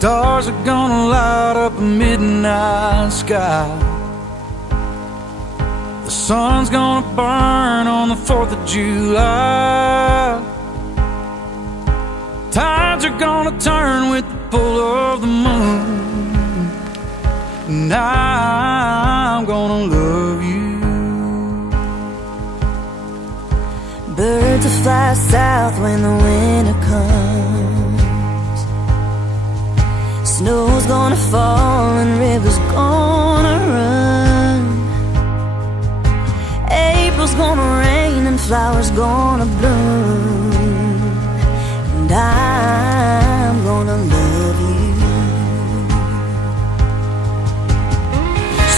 Stars are gonna light up a midnight sky. The sun's gonna burn on the 4th of July. Tides are gonna turn with the pull of the moon. And I'm gonna love you. Birds will fly south when the winter comes. Snow's gonna fall and rivers gonna run. April's gonna rain and flowers gonna bloom. And I'm gonna love you.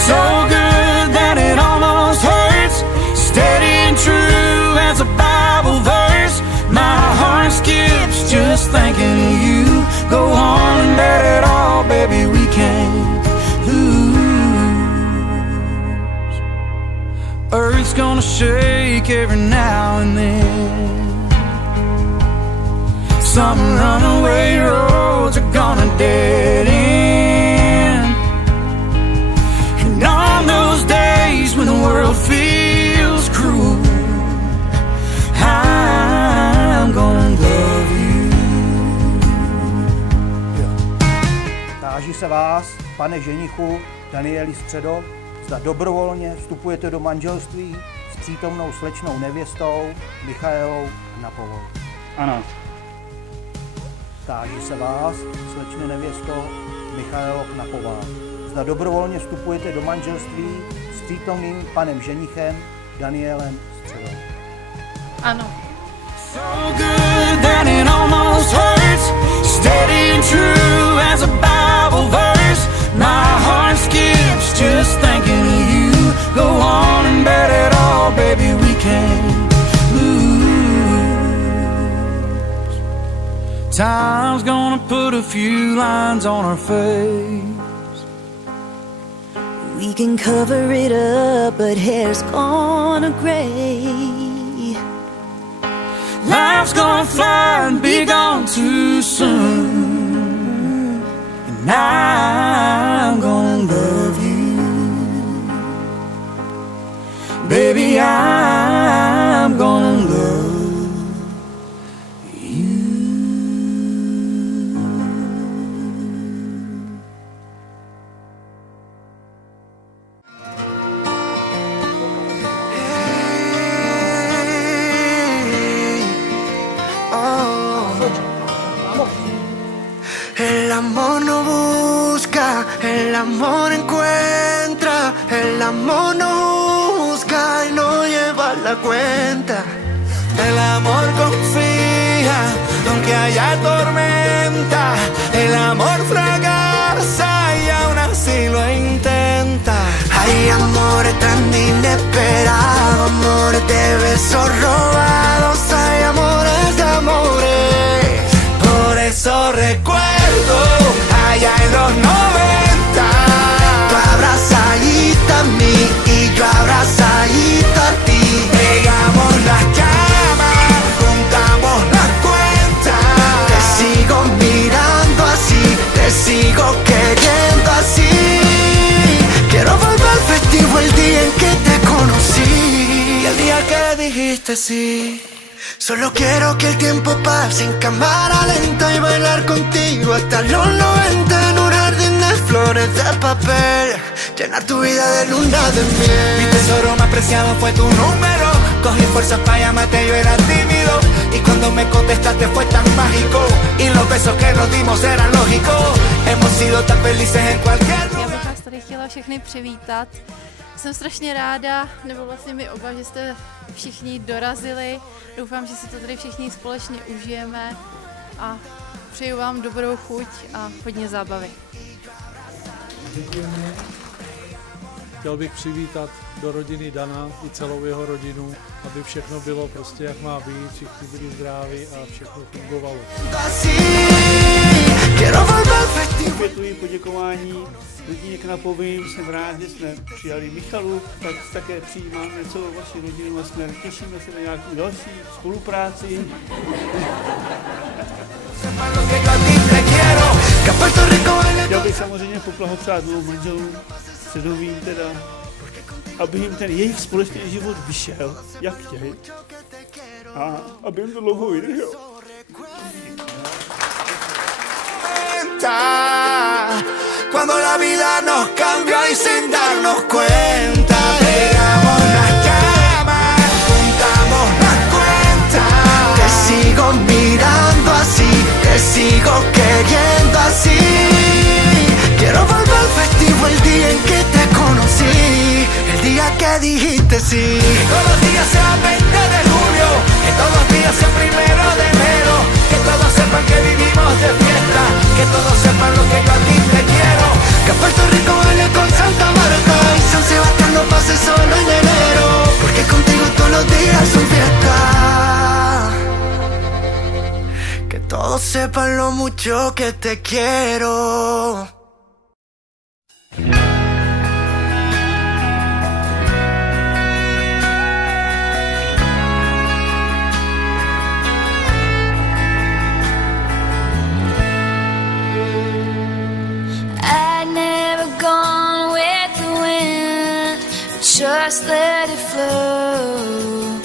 So good that it almost hurts. Steady and true as a Bible verse. My heart skips just thinking of you. Go on and bet it all, baby, we can't lose. Earth's gonna shake every now and then. Some runaway roads are gonna dead end. And on those days when the world feels cruel, I'm gonna love you. Táži se vás, pane ženichu Danieli Středo, zda dobrovolně vstupujete do manželství s přítomnou slečnou nevěstou Michaelou Knapovou. Ano. Táži se vás, slečny nevěsto Michaelo Knapová, zda dobrovolně vstupujete do manželství s přítomným panem ženichem Danielem Středou. Ano. So good that it almost hurts. Steady and true as a Bible verse. My heart skips just thinking of you. Go on and bet it all, baby, we can't lose. Time's gonna put a few lines on our face. We can cover it up, but hair's gonna gray. Life's gonna fly and be gone too soon. And I'm gonna love you. Baby, I'm gonna love you. El amor no busca, el amor encuentra. El amor no juzga y no lleva la cuenta. El amor confía, aunque haya tormenta. El amor fracasa y aún así lo intenta. Hay amores tan inesperados, amores de besos robados. Hay amores de amores. Por eso recuerdo allá en los 90. Tú abrazadita a mí y yo abrazadito a ti. Pegamos las camas, juntamos las cuentas. Te sigo mirando así, te sigo queriendo así. Quiero volver festivo el día en que te conocí y el día que dijiste sí. Solo quiero que el tiempo pase en cámara lenta y bailar contigo hasta los 90 en un jardín de flores de papel. Llenar tu vida de luna de miel. Mi tesoro más preciado fue tu número. Cogí fuerzas para llamarte, yo era tímido. Y cuando me contestaste fue tan mágico. Y los besos que nos dimos eran lógicos. Hemos sido tan felices en cualquier lugar. Já bych vás tady chtěla všechny přivítat. Jsem strašně ráda, nebo vlastně my oba, že jste všichni dorazili. Doufám, že si to tady všichni společně užijeme a přeju vám dobrou chuť a hodně zábavy. Děkujeme. Chtěl bych přivítat do rodiny Dana i celou jeho rodinu, aby všechno bylo prostě jak má být, všichni byli zdraví a všechno fungovalo. Opětuji poděkování rodině Knapovým, jsem rád, že jsme přijali Michalu, tak také přijímáme celou vaši rodinu a jsme těšíme se na nějakou další spolupráci. Chtěl bych samozřejmě poblahopřát dvou manželům, středovým teda, aby jim ten jejich společný život vyšel, jak chtějí, a aby jim to dlouho vydržel. Cuando la vida nos cambió y sin darnos cuenta, pegamos las llamas, juntamos las cuentas. Te sigo mirando así, te sigo queriendo así. Quiero volver festivo el día en que te conocí, el día que dijiste sí. Que todos los días sean 20 de julio, que todos los días sean 1 de enero, que todos sepan que vivimos de fiesta, que todos sepan lo que yo a ti te quiero. Que a Puerto Rico baile con Santa Marta y San Sebastián no pase solo en enero, porque contigo todos los días son fiesta. Que todos sepan lo mucho que te quiero. Just let it flow,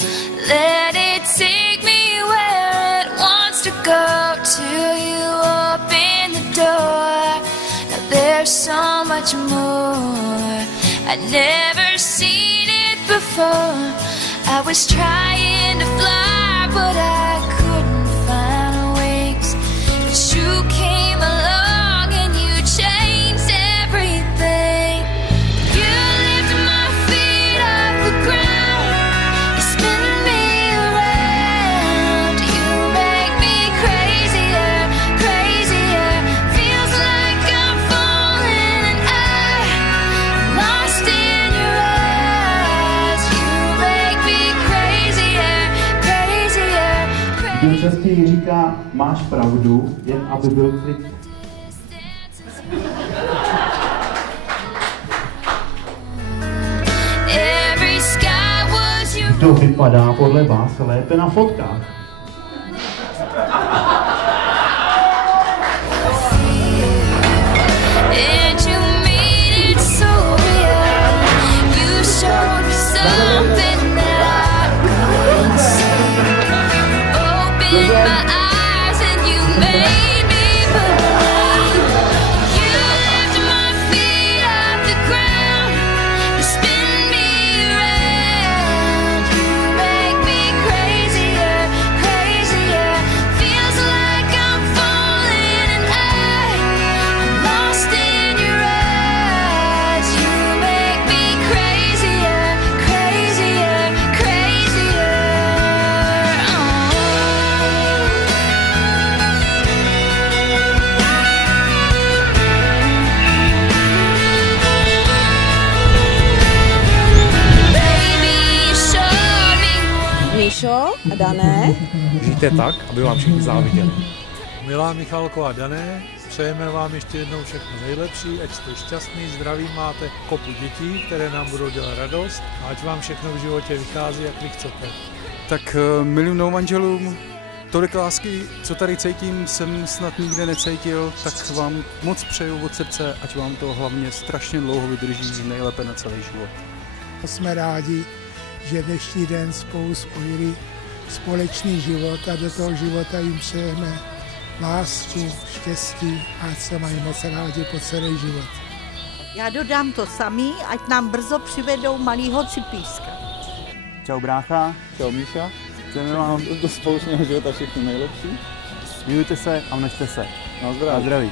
let it take me where it wants to go, till you open the door. Now there's so much more, I'd never seen it before. I was trying to fly, but I couldn't find wings. But you came along and you changed everything. Častěji říká, máš pravdu, jen aby byl klid. Kdo vypadá podle vás lépe na fotkách? Míšo a Dané. Žijte tak, aby vám všichni záviděli. Milá Michalko a Dané, přejeme vám ještě jednou všechno nejlepší, ať jste šťastný, zdraví, máte kopu dětí, které nám budou dělat radost a ať vám všechno v životě vychází, jak vy chcete. Tak milým novomanželům, tolik lásky, co tady cítím, jsem snad nikde necítil, tak vám moc přeju od srdce, ať vám to hlavně strašně dlouho vydrží, nejlépe na celý život. Jsme rádi, že dnešní den spolu spojili společný život a do toho života jim přejeme lásku, štěstí a ať se mají moc rádi po celý život. Já dodám to samý, ať nám brzo přivedou malýho cipíska. Čau brácha. Čau Míša. Chceme vám do společného života všechno nejlepší. Milujte se a množte se. Na zdraví.